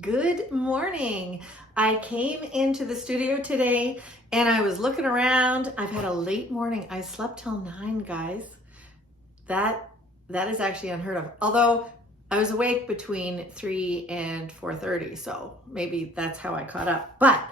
Good morning. I came into the studio today and I was looking around. I've had a late morning. I slept till 9, guys. That is actually unheard of. Although I was awake between 3 and 4:30, so maybe that's how I caught up. But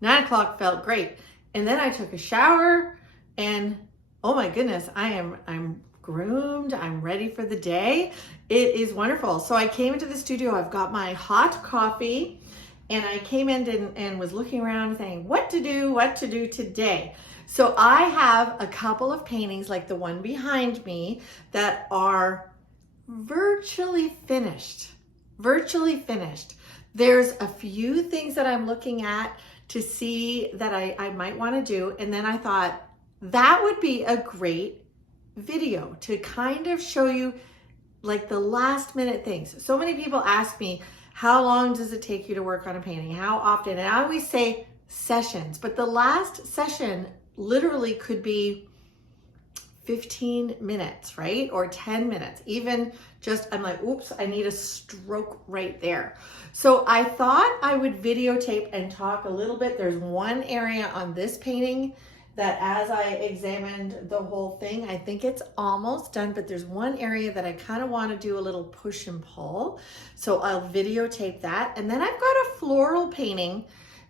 9 o'clock felt great. And then I took a shower and oh my goodness, I'm groomed. I'm ready for the day. It is wonderful. So I came into the studio. I've got my hot coffee and I came in and was looking around saying what to do today. So I have a couple of paintings like the one behind me that are virtually finished. There's a few things that I'm looking at to see that I might want to do. And then I thought that would be a great video to kind of show you like the last minute things. So many people ask me, how long does it take you to work on a painting? How often? And I always say sessions, but the last session literally could be 15 minutes, right? Or 10 minutes, even just, I'm like, oops, I need a stroke right there. So I thought I would videotape and talk a little bit. There's one area on this painting that as I examined the whole thing, I think it's almost done, but there's one area that I kind of want to do a little push and pull. So I'll videotape that. And then I've got a floral painting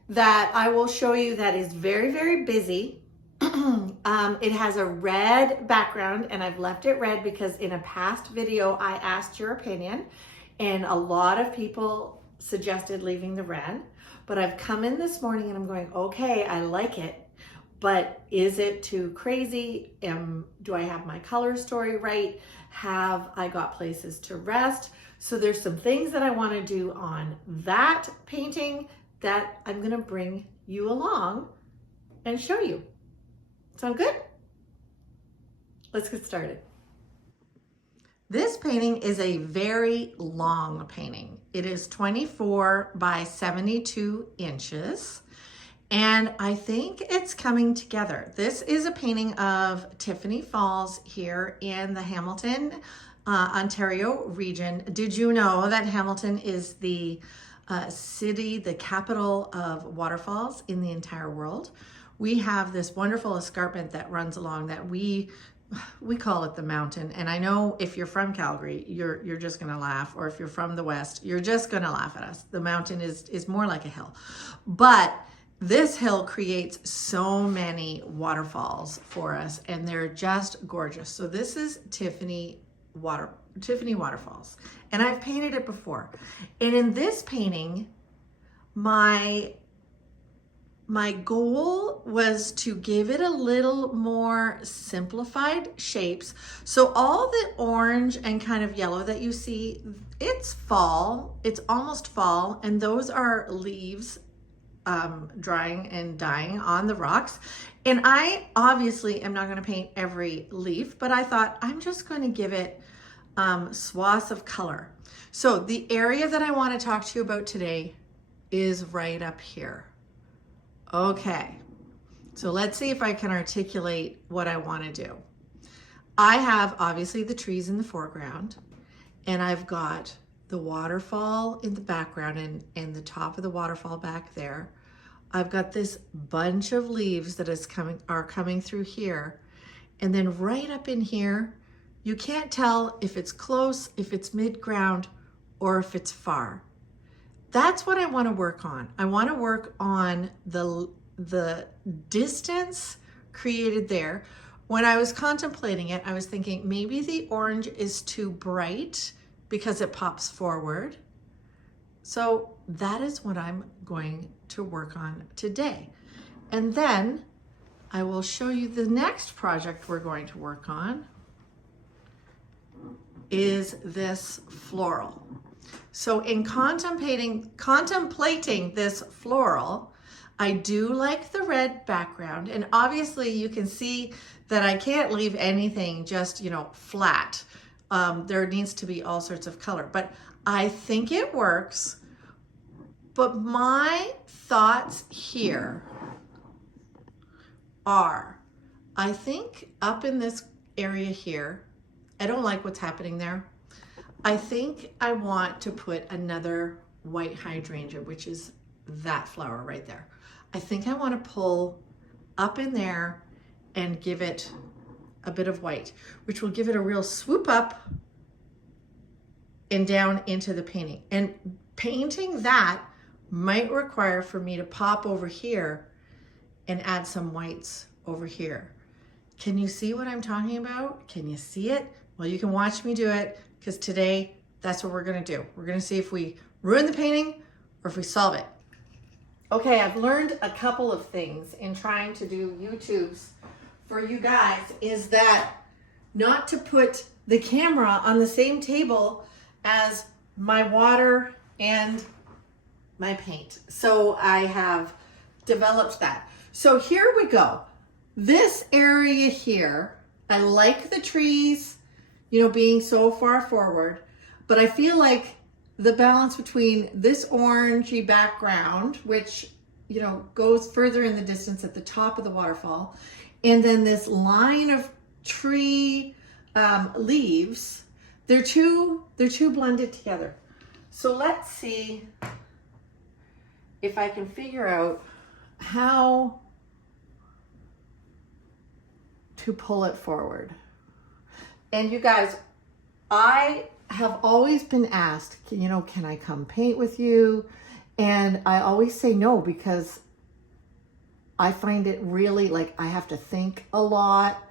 that I will show you that is very, very busy. It has a red background and I've left it red because in a past video, I asked your opinion and a lot of people suggested leaving the red, but I've come in this morning and I'm going, okay, I like it. But is it too crazy? Do I have my color story right? Have I got places to rest? So there's some things that I want to do on that painting that I'm going to bring you along and show you. Sound good? Let's get started. This painting is a very long painting. It is 24 by 72 inches. And I think it's coming together. This is a painting of Tiffany Falls here in the Hamilton, Ontario region. Did you know that Hamilton is the city, the capital of waterfalls in the entire world? We have this wonderful escarpment that runs along that we call it the mountain. And I know if you're from Calgary, you're just gonna laugh, or if you're from the West, you're just gonna laugh at us. The mountain is more like a hill. But this hill creates so many waterfalls for us and they're just gorgeous. So this is Tiffany Waterfalls. And I've painted it before. And in this painting, my goal was to give it a little more simplified shapes. So all the orange and kind of yellow that you see, it's fall, it's almost fall, and those are leaves drying and dying on the rocks. And I obviously am not going to paint every leaf, but I thought I'm just going to give it swaths of color. So the area that I want to talk to you about today is right up here. Okay, so let's see if I can articulate what I want to do. I have obviously the trees in the foreground, and I've got the waterfall in the background and the top of the waterfall back there. I've got this bunch of leaves that are coming through here. And then right up in here, you can't tell if it's close, if it's mid-ground, or if it's far. That's what I want to work on. I want to work on the distance created there. When I was contemplating it, I was thinking maybe the orange is too bright because it pops forward. So that is what I'm going to work on today. And then I will show you the next project we're going to work on is this floral. So in contemplating this floral, I do like the red background, and obviously you can see that I can't leave anything just, flat. There needs to be all sorts of color, but I think it works. But my thoughts here are, I think up in this area here, I don't like what's happening there. I think I want to put another white hydrangea, which is that flower right there. I think I want to pull up in there and give it a bit of white, which will give it a real swoop up and down into the painting. And painting that might require for me to pop over here and add some whites over here. Can you see what I'm talking about? Can you see it? Well, you can watch me do it, because today that's what we're gonna do. We're gonna see if we ruin the painting or if we solve it. Okay, I've learned a couple of things in trying to do YouTubes for you guys, is that not to put the camera on the same table as my water and my paint. So I have developed that. So here we go. This area here, I like the trees, you know, being so far forward, but I feel like the balance between this orangey background, which, you know, goes further in the distance at the top of the waterfall, and then this line of tree leaves, they're too blended together. So let's see if I can figure out how to pull it forward. And you guys, I have always been asked, you know, can I come paint with you? And I always say no, because I find it really, like, I have to think a lot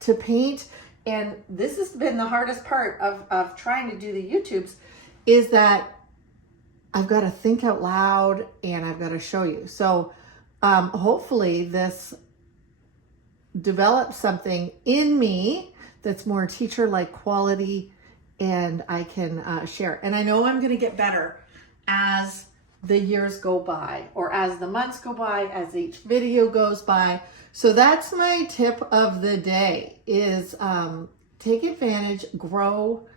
to paint. And this has been the hardest part of trying to do the YouTubes, is that I've got to think out loud and I've got to show you. So hopefully this develops something in me that's more teacher-like quality, and I can share. And I know I'm going to get better as the years go by, or as the months go by, as each video goes by. So that's my tip of the day, is take advantage, grow,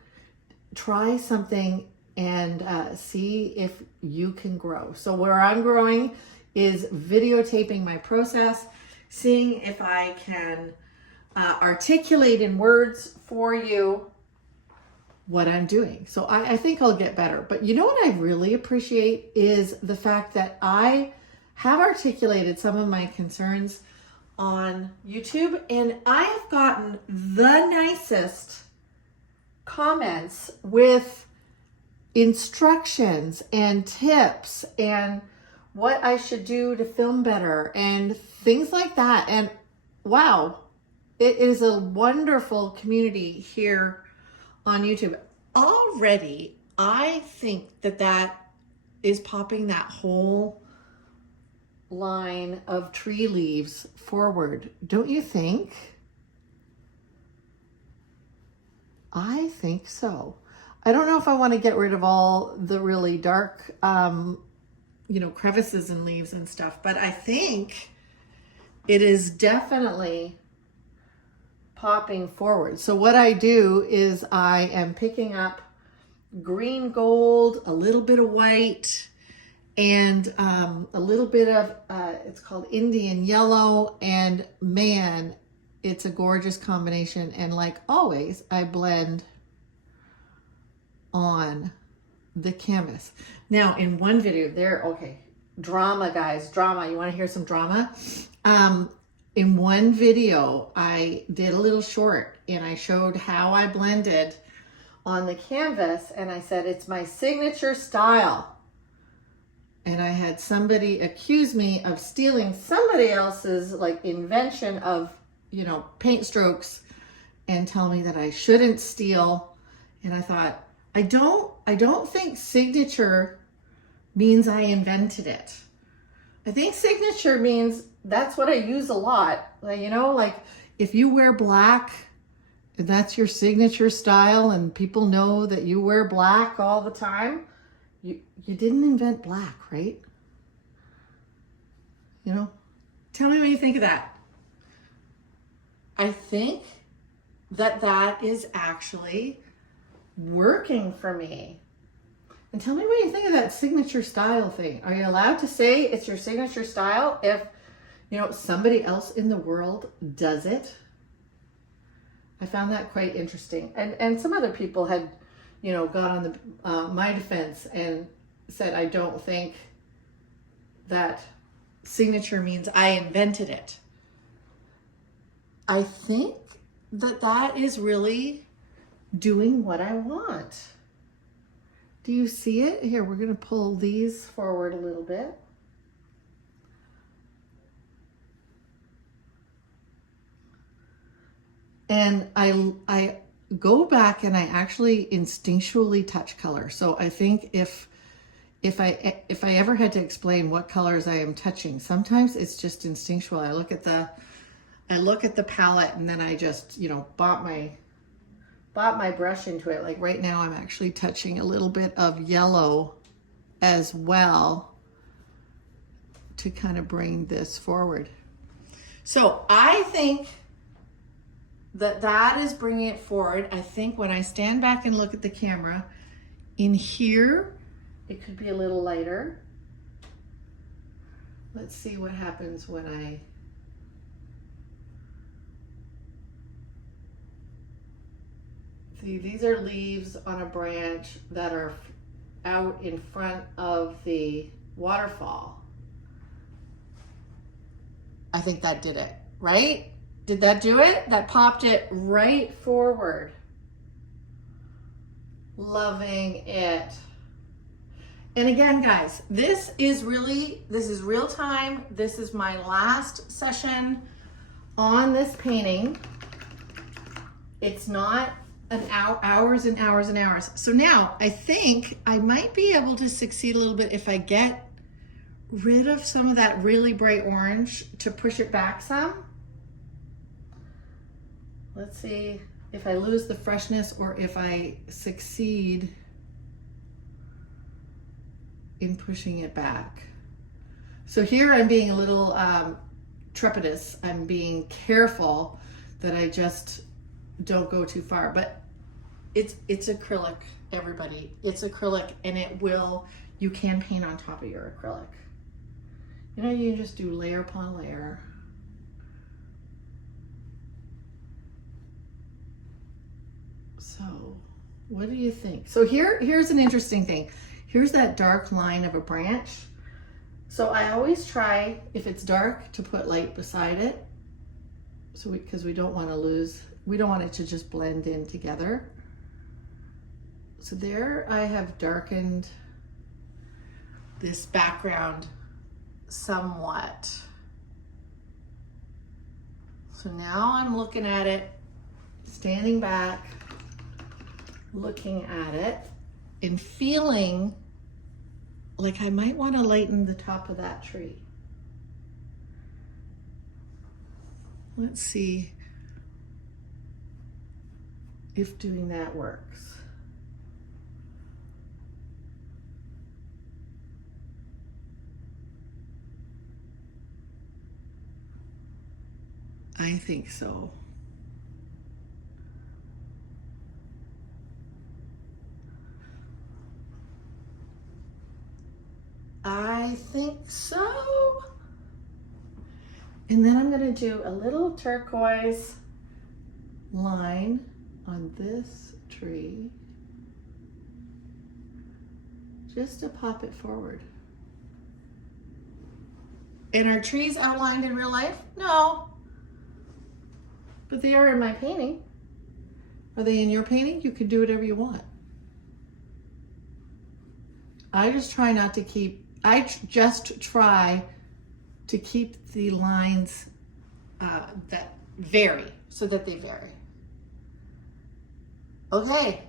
try something, and see if you can grow. So where I'm growing is videotaping my process, seeing if I can articulate in words for you what I'm doing. So I think I'll get better. But you know what I really appreciate is the fact that I have articulated some of my concerns on YouTube, and I have gotten the nicest comments with instructions and tips and what I should do to film better and things like that. And wow, it is a wonderful community here on YouTube. Already, I think that is popping that whole line of tree leaves forward. Don't you think? I think so. I don't know if I want to get rid of all the really dark, you know, crevices and leaves and stuff, but I think it is definitely popping forward. So what I do is I am picking up green gold, a little bit of white, and a little bit of, it's called Indian yellow, and man, it's a gorgeous combination. And like always, I blend on the canvas. Now in one video there, okay, drama guys, drama. You want to hear some drama? In one video, I did a little short and I showed how I blended on the canvas, and I said, it's my signature style. And I had somebody accuse me of stealing somebody else's like invention of, you know, paint strokes, and tell me that I shouldn't steal. And I thought, I don't think signature means I invented it. I think signature means that's what I use a lot. Like, you know, like if you wear black, and that's your signature style, and people know that you wear black all the time, you didn't invent black, right? You know, tell me what you think of that. I think that is actually working for me. And tell me what you think of that signature style thing. Are you allowed to say it's your signature style if, you know, somebody else in the world does it? I found that quite interesting. And some other people had, you know, got on the my defense and said I don't think that signature means I invented it. I think that that is really doing what I want. Do you see it? Here, we're going to pull these forward a little bit. And I go back and I actually instinctually touch color. So I think if I ever had to explain what colors I am touching, sometimes it's just instinctual. I look at the palette and then I just, you know, bop my brush into it. Like right now I'm actually touching a little bit of yellow as well to kind of bring this forward. So I think that is bringing it forward. I think when I stand back and look at the camera, in here, it could be a little lighter. Let's see what happens when I see. These are leaves on a branch that are out in front of the waterfall. I think that did it, right? Did that do it? That popped it right forward. Loving it. And again, guys, this is real time. This is my last session on this painting. It's not an hours and hours and hours. So now I think I might be able to succeed a little bit if I get rid of some of that really bright orange to push it back some. Let's see if I lose the freshness or if I succeed in pushing it back. So here I'm being a little trepidatious. I'm being careful that I just don't go too far, but it's acrylic, everybody. It's acrylic, and you can paint on top of your acrylic. You know, you just do layer upon layer. So what do you think? So here's an interesting thing. Here's that dark line of a branch. So I always try, if it's dark, to put light beside it. So because we don't want it to just blend in together. So there I have darkened this background somewhat. So now I'm looking at it, standing back, looking at it, and feeling like I might want to lighten the top of that tree. Let's see if doing that works. I think so. I think so. And then I'm going to do a little turquoise line on this tree just to pop it forward. And are trees outlined in real life? No. But they are in my painting. Are they in your painting? You can do whatever you want. I just try to keep the lines that vary, so that they vary. Okay,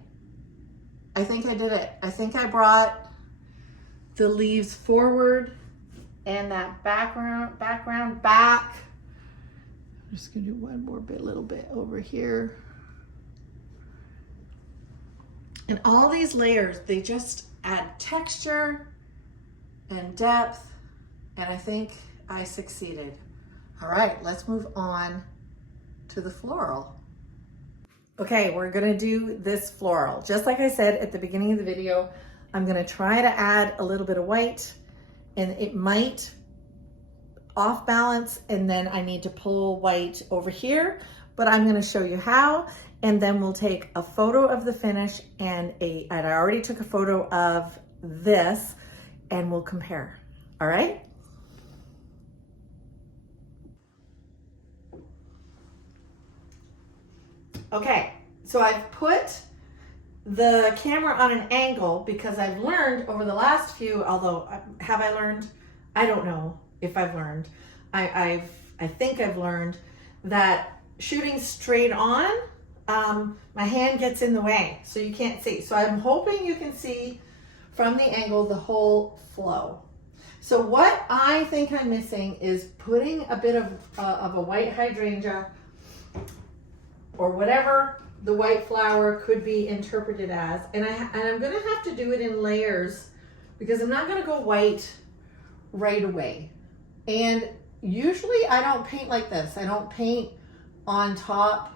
I think I did it. I think I brought the leaves forward and that background back. I'm just gonna do one more little bit over here. And all these layers, they just add texture and depth, and I think I succeeded. All right, let's move on to the floral. Okay, we're gonna do this floral. Just like I said at the beginning of the video, I'm gonna try to add a little bit of white, and it might off balance, and then I need to pull white over here, but I'm gonna show you how, and then we'll take a photo of the finish and I already took a photo of this, and we'll compare. All right? Okay, so I've put the camera on an angle because I've learned over the last few, although have I learned? I don't know if I've learned. I think I've learned that shooting straight on, my hand gets in the way, so you can't see. So I'm hoping you can see from the angle the whole flow. So what I think I'm missing is putting a bit of a white hydrangea or whatever the white flower could be interpreted as. And I'm gonna have to do it in layers because I'm not gonna go white right away. And usually I don't paint like this. I don't paint on top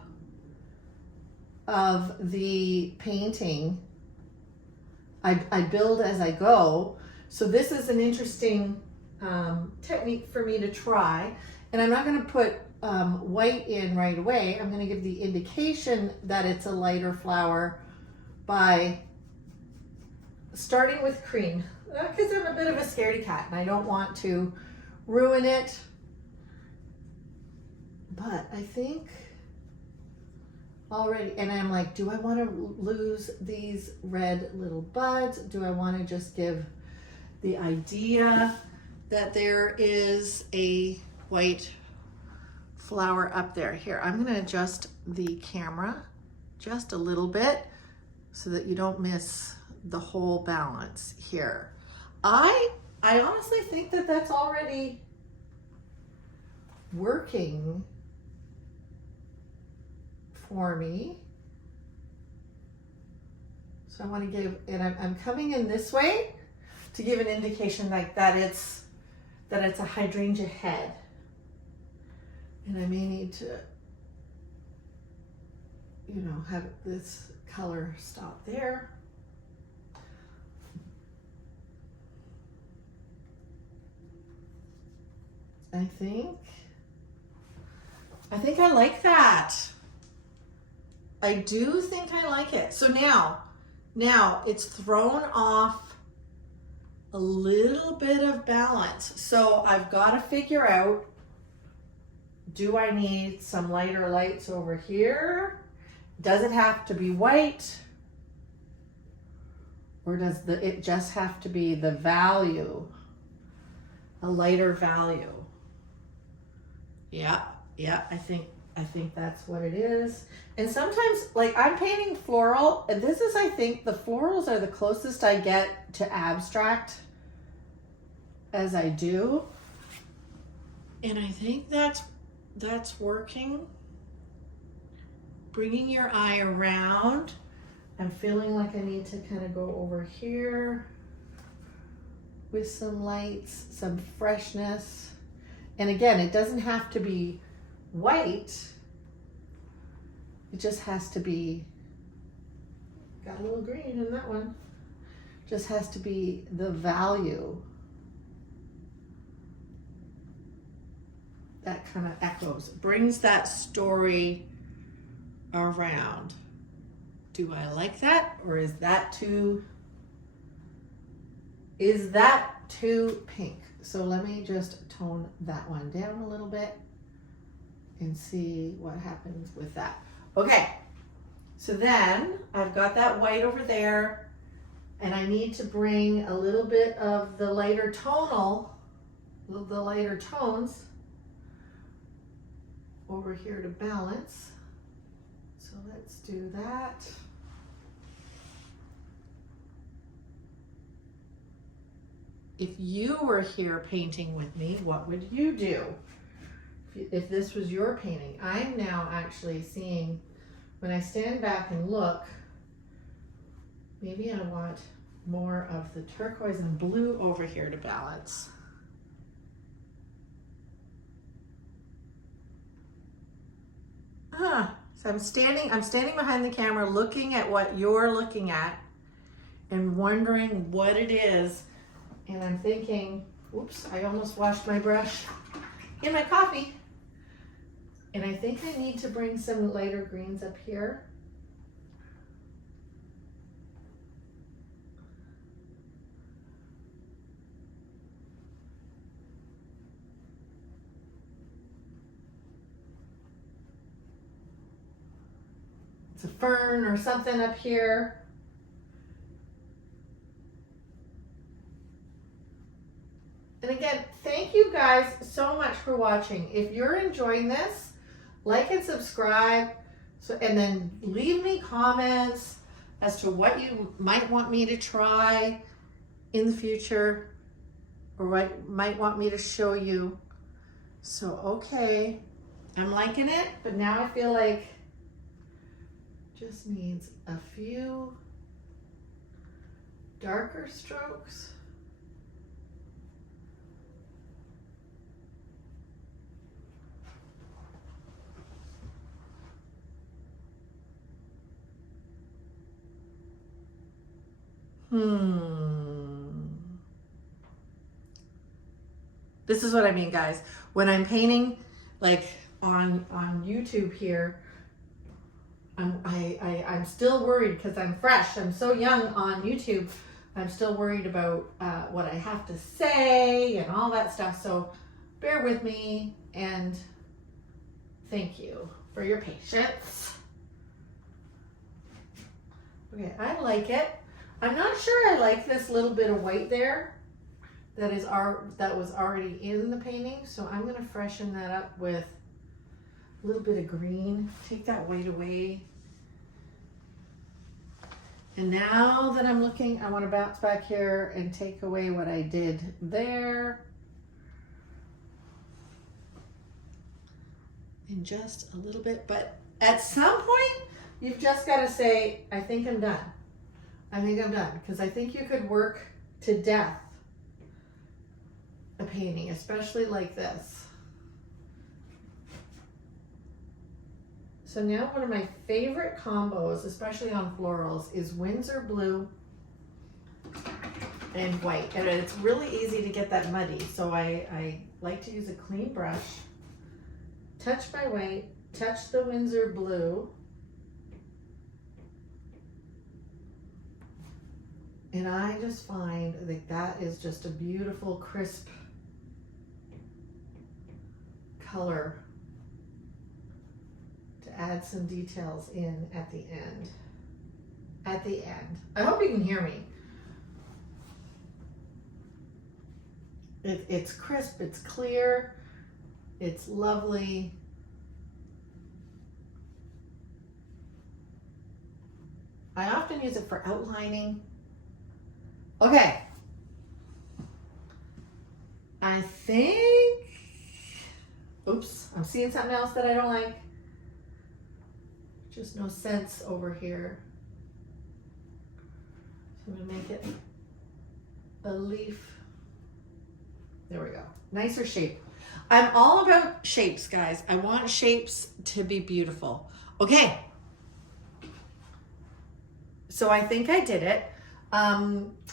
of the painting. I build as I go. So this is an interesting technique for me to try. And I'm not gonna put white in right away. I'm going to give the indication that it's a lighter flower by starting with cream, because I'm a bit of a scaredy cat and I don't want to ruin it. But I think already, and I'm like, do I want to lose these red little buds? Do I want to just give the idea that there is a white flower up there? Here, I'm going to adjust the camera just a little bit so that you don't miss the whole balance here. I honestly think that that's already working for me. So I want to give, and I'm coming in this way to give an indication like that it's a hydrangea head. And I may need to, you know, have this color stop there. I think I like that. I do think I like it. So now it's thrown off a little bit of balance. So I've got to figure out, do I need some lighter lights over here? Does it have to be white? Or does it just have to be the value, a lighter value? Yeah, I think that's what it is. And sometimes, like, I'm painting floral, and this is, I think, the florals are the closest I get to abstract as I do. And I think that's working. Bringing your eye around. I'm feeling like I need to kind of go over here with some lights, some freshness. And again, it doesn't have to be white. It just has to be, got a little green in that one. Just has to be the value that kind of echoes, brings that story around. Do I like that, or is that too pink? So let me just tone that one down a little bit and see what happens with that. Okay, so then I've got that white over there, and I need to bring a little bit of the lighter tonal, the lighter tones over here to balance. So let's do that. If you were here painting with me, what would you do if this was your painting? I'm now actually seeing, when I stand back and look, maybe I want more of the turquoise and blue over here to balance. So I'm standing behind the camera looking at what you're looking at and wondering what it is. And I'm thinking, oops, I almost washed my brush in my coffee. And I think I need to bring some lighter greens up here. it's a fern or something up here. And again, thank you guys so much for watching. If you're enjoying this, like and subscribe, and then leave me comments as to what you might want me to try in the future, or what you might want me to show you. So, okay, I'm liking it, but now I feel like just needs a few darker strokes. This is what I mean, guys. When I'm painting, like on YouTube here, I'm still worried because I'm fresh. I'm so young on YouTube. I'm still worried about what I have to say and all that stuff. So bear with me and thank you for your patience. Okay, I like it. I'm not sure I like this little bit of white there that was already in the painting, so I'm going to freshen that up with a little bit of green. Take that white away. And now that I'm looking, I want to bounce back here and take away what I did there. And just a little bit, but at some point, you've just got to say, I think I'm done. I think I'm done, because I think you could work to death a painting, especially like this. So now one of my favorite combos, especially on florals, is Winsor blue and white. And it's really easy to get that muddy. So I like to use a clean brush, touch my white, touch the Winsor blue, and I just find that that is just a beautiful, crisp color to add some details in at the end. At the end. I hope you can hear me. It's crisp, it's clear, it's lovely. I often use it for outlining. Okay. I think, oops, I'm seeing something else that I don't like. Just no sense over here. So I'm gonna make it a leaf. There we go. Nicer shape. I'm all about shapes, guys. I want shapes to be beautiful. Okay. So I think I did it.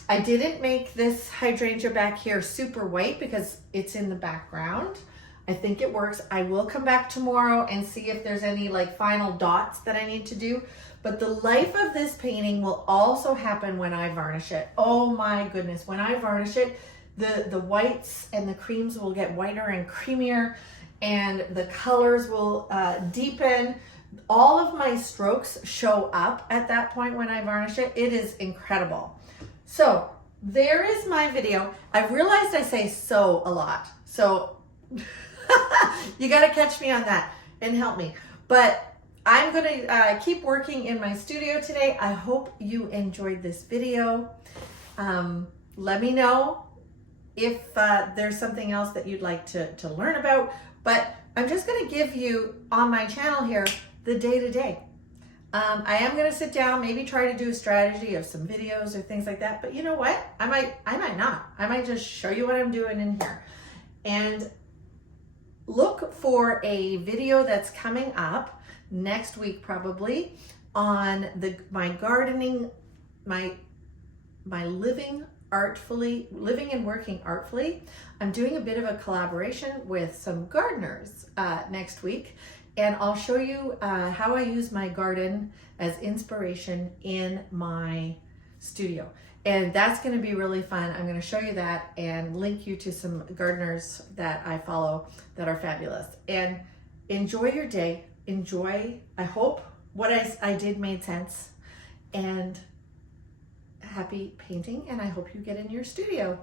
I didn't make this hydrangea back here super white because it's in the background. I think it works. I will come back tomorrow and see if there's any like final dots that I need to do. But the life of this painting will also happen when I varnish it. Oh my goodness. When I varnish it, the whites and the creams will get whiter and creamier, and the colors will deepen. All of my strokes show up at that point when I varnish it. It is incredible. So there is my video. I've realized I say so a lot. So you got to catch me on that and help me. But I'm going to keep working in my studio today. I hope you enjoyed this video. Let me know if there's something else that you'd like to learn about. But I'm just going to give you on my channel here the day-to-day. I am going to sit down, maybe try to do a strategy of some videos or things like that. But you know what? I might not. I might just show you what I'm doing in here. And look for a video that's coming up next week probably on my gardening, my living and working artfully. I'm doing a bit of a collaboration with some gardeners next week, and I'll show you how I use my garden as inspiration in my studio. And that's going to be really fun. I'm going to show you that and link you to some gardeners that I follow that are fabulous. And enjoy your day. Enjoy. I hope what I did made sense. And happy painting, and I hope you get in your studio.